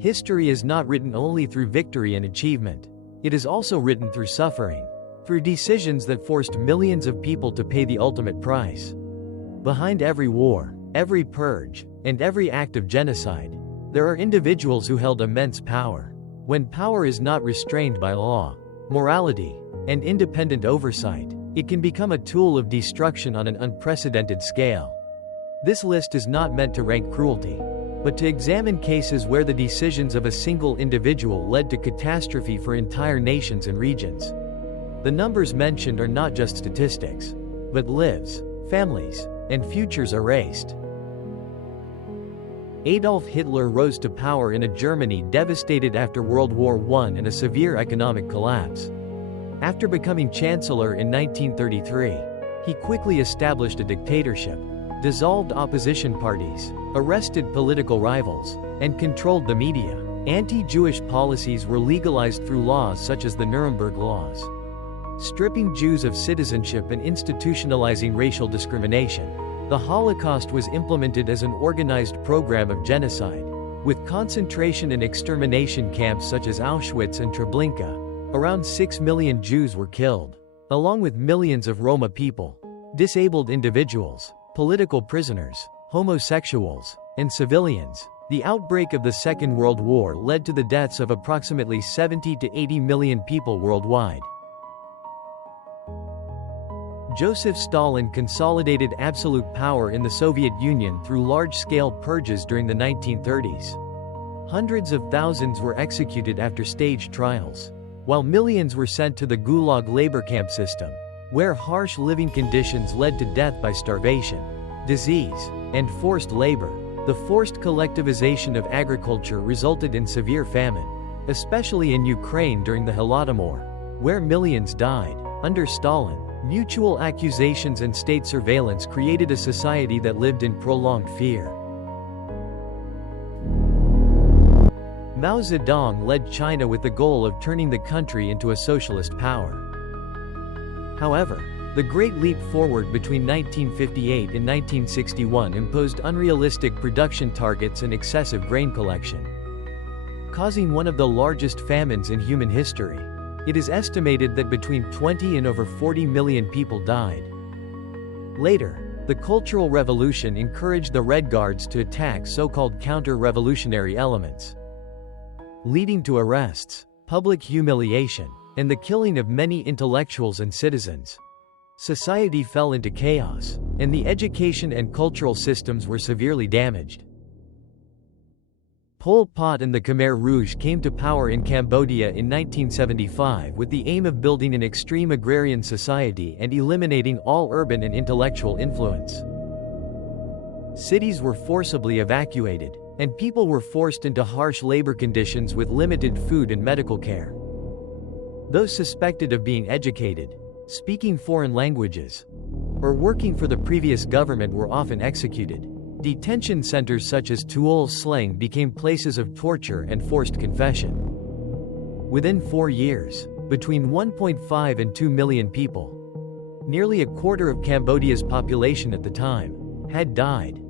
History is not written only through victory and achievement. It is also written through suffering, through decisions that forced millions of people to pay the ultimate price. Behind every war, every purge, and every act of genocide, there are individuals who held immense power. When power is not restrained by law, morality, and independent oversight, it can become a tool of destruction on an unprecedented scale. This list is not meant to rank cruelty, but to examine cases where the decisions of a single individual led to catastrophe for entire nations and regions. The numbers mentioned are not just statistics, but lives, families, and futures erased. Adolf Hitler rose to power in a Germany devastated after World War I and a severe economic collapse. After becoming chancellor in 1933, he quickly established a dictatorship, dissolved opposition parties, arrested political rivals, and controlled the media. Anti-Jewish policies were legalized through laws such as the Nuremberg Laws, stripping Jews of citizenship and institutionalizing racial discrimination. The Holocaust was implemented as an organized program of genocide, with concentration and extermination camps such as Auschwitz and Treblinka. Around 6 million Jews were killed, along with millions of Roma people, disabled individuals, political prisoners, homosexuals, and civilians. The outbreak of the Second World War led to the deaths of approximately 70 to 80 million people worldwide. Joseph Stalin consolidated absolute power in the Soviet Union through large-scale purges during the 1930s. Hundreds of thousands were executed after staged trials, while millions were sent to the Gulag labor camp system, where harsh living conditions led to death by starvation, disease, and forced labor. The forced collectivization of agriculture resulted in severe famine, especially in Ukraine during the Holodomor, where millions died. Under Stalin, mutual accusations and state surveillance created a society that lived in prolonged fear. Mao Zedong led China with the goal of turning the country into a socialist power. However, the Great Leap Forward between 1958 and 1961 imposed unrealistic production targets and excessive grain collection, causing one of the largest famines in human history. It is estimated that between 20 and over 40 million people died. Later, the Cultural Revolution encouraged the Red Guards to attack so-called counter-revolutionary elements, leading to arrests, public humiliation, and the killing of many intellectuals and citizens. Society fell into chaos, and the education and cultural systems were severely damaged. Pol Pot and the Khmer Rouge came to power in Cambodia in 1975 with the aim of building an extreme agrarian society and eliminating all urban and intellectual influence. Cities were forcibly evacuated, and people were forced into harsh labor conditions with limited food and medical care. Those suspected of being educated, speaking foreign languages, or working for the previous government were often executed. Detention centers such as Tuol Sleng became places of torture and forced confession. Within 4 years, between 1.5 and 2 million people, nearly a quarter of Cambodia's population at the time, had died.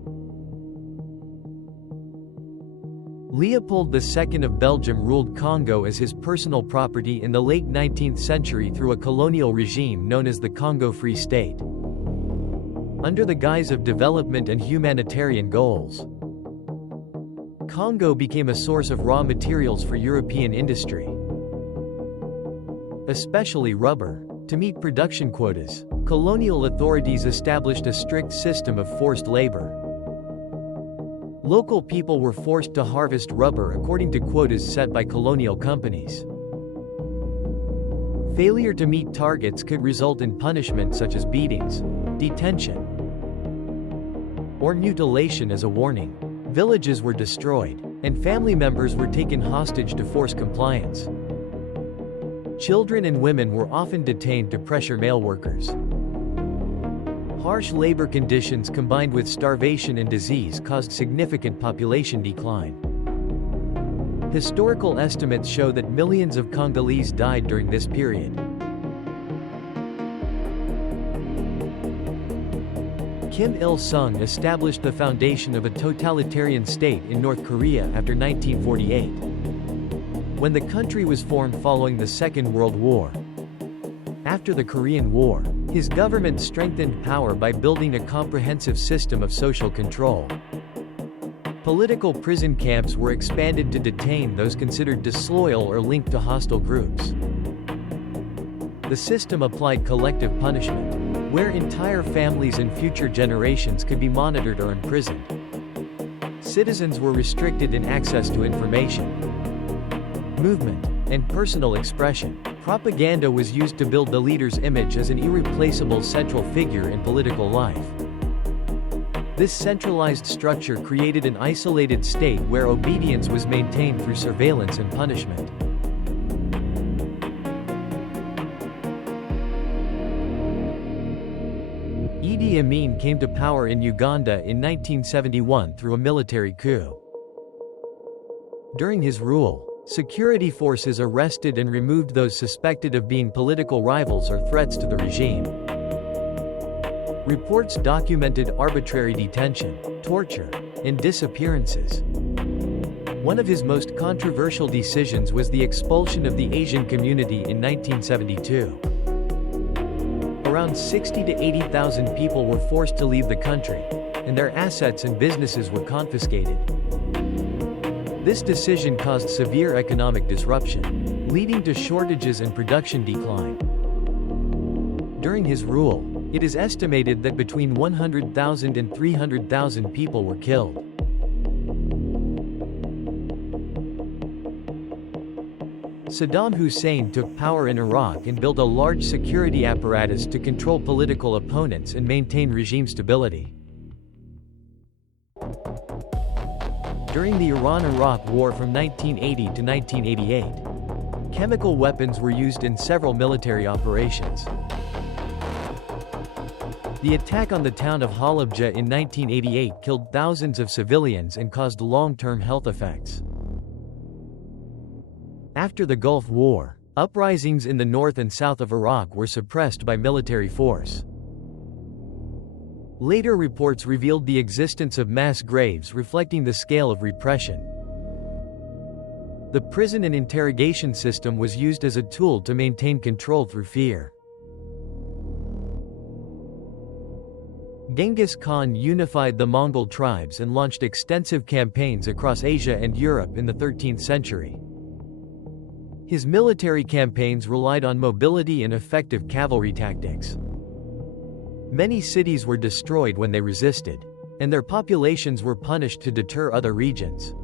Leopold II of Belgium ruled Congo as his personal property in the late 19th century through a colonial regime known as the Congo Free State. Under the guise of development and humanitarian goals, Congo became a source of raw materials for European industry, especially rubber. To meet production quotas, colonial authorities established a strict system of forced labor. Local people were forced to harvest rubber according to quotas set by colonial companies. Failure to meet targets could result in punishment such as beatings, detention, or mutilation as a warning. Villages were destroyed, and family members were taken hostage to force compliance. Children and women were often detained to pressure male workers. Harsh labor conditions combined with starvation and disease caused significant population decline. Historical estimates show that millions of Congolese died during this period. Kim Il-sung established the foundation of a totalitarian state in North Korea after 1948. When the country was formed following the Second World War. After the Korean War, his government strengthened power by building a comprehensive system of social control. Political prison camps were expanded to detain those considered disloyal or linked to hostile groups. The system applied collective punishment, where entire families and future generations could be monitored or imprisoned. Citizens were restricted in access to information, movement, and personal expression. Propaganda was used to build the leader's image as an irreplaceable central figure in political life. This centralized structure created an isolated state where obedience was maintained through surveillance and punishment. Idi Amin came to power in Uganda in 1971 through a military coup. During his rule, security forces arrested and removed those suspected of being political rivals or threats to the regime. Reports documented arbitrary detention, torture, and disappearances. One of his most controversial decisions was the expulsion of the Asian community in 1972. Around 60,000 to 80,000 people were forced to leave the country, and their assets and businesses were confiscated. This decision caused severe economic disruption, leading to shortages and production decline. During his rule, it is estimated that between 100,000 and 300,000 people were killed. Saddam Hussein took power in Iraq and built a large security apparatus to control political opponents and maintain regime stability. During the Iran-Iraq War from 1980 to 1988, chemical weapons were used in several military operations. The attack on the town of Halabja in 1988 killed thousands of civilians and caused long-term health effects. After the Gulf War, uprisings in the north and south of Iraq were suppressed by military force. Later reports revealed the existence of mass graves reflecting the scale of repression. The prison and interrogation system was used as a tool to maintain control through fear. Genghis Khan unified the Mongol tribes and launched extensive campaigns across Asia and Europe in the 13th century. His military campaigns relied on mobility and effective cavalry tactics. Many cities were destroyed when they resisted, and their populations were punished to deter other regions.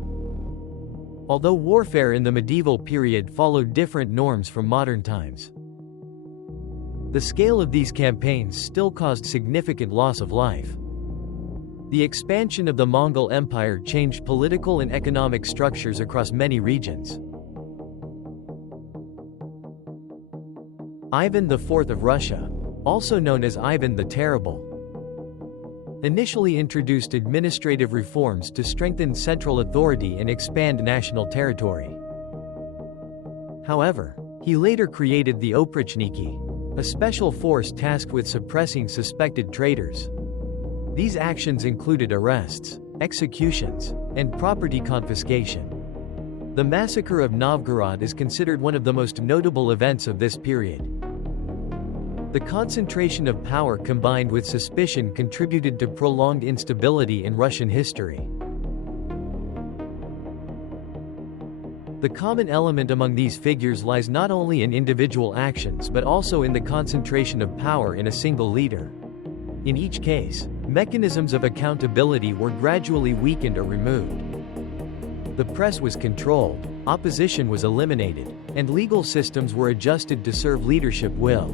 Although warfare in the medieval period followed different norms from modern times, the scale of these campaigns still caused significant loss of life. The expansion of the Mongol Empire changed political and economic structures across many regions. Ivan IV of Russia, also known as Ivan the Terrible, initially introduced administrative reforms to strengthen central authority and expand national territory. However, he later created the Oprichniki, a special force tasked with suppressing suspected traitors. These actions included arrests, executions, and property confiscation. The massacre of Novgorod is considered one of the most notable events of this period. The concentration of power combined with suspicion contributed to prolonged instability in Russian history. The common element among these figures lies not only in individual actions but also in the concentration of power in a single leader. In each case, mechanisms of accountability were gradually weakened or removed. The press was controlled, opposition was eliminated, and legal systems were adjusted to serve leadership will.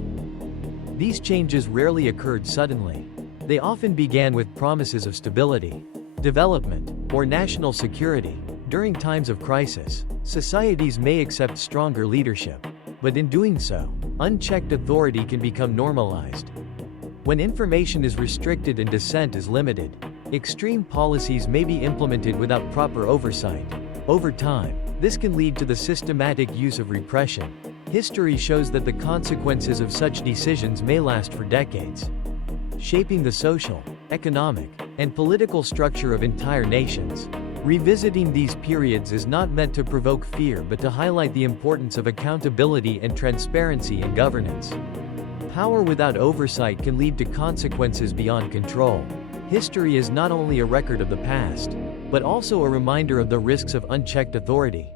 These changes rarely occurred suddenly. They often began with promises of stability, development, or national security. During times of crisis, societies may accept stronger leadership, but in doing so, unchecked authority can become normalized. When information is restricted and dissent is limited, extreme policies may be implemented without proper oversight. Over time, this can lead to the systematic use of repression. History shows that the consequences of such decisions may last for decades, shaping the social, economic, and political structure of entire nations. Revisiting these periods is not meant to provoke fear but to highlight the importance of accountability and transparency in governance. Power without oversight can lead to consequences beyond control. History is not only a record of the past, but also a reminder of the risks of unchecked authority.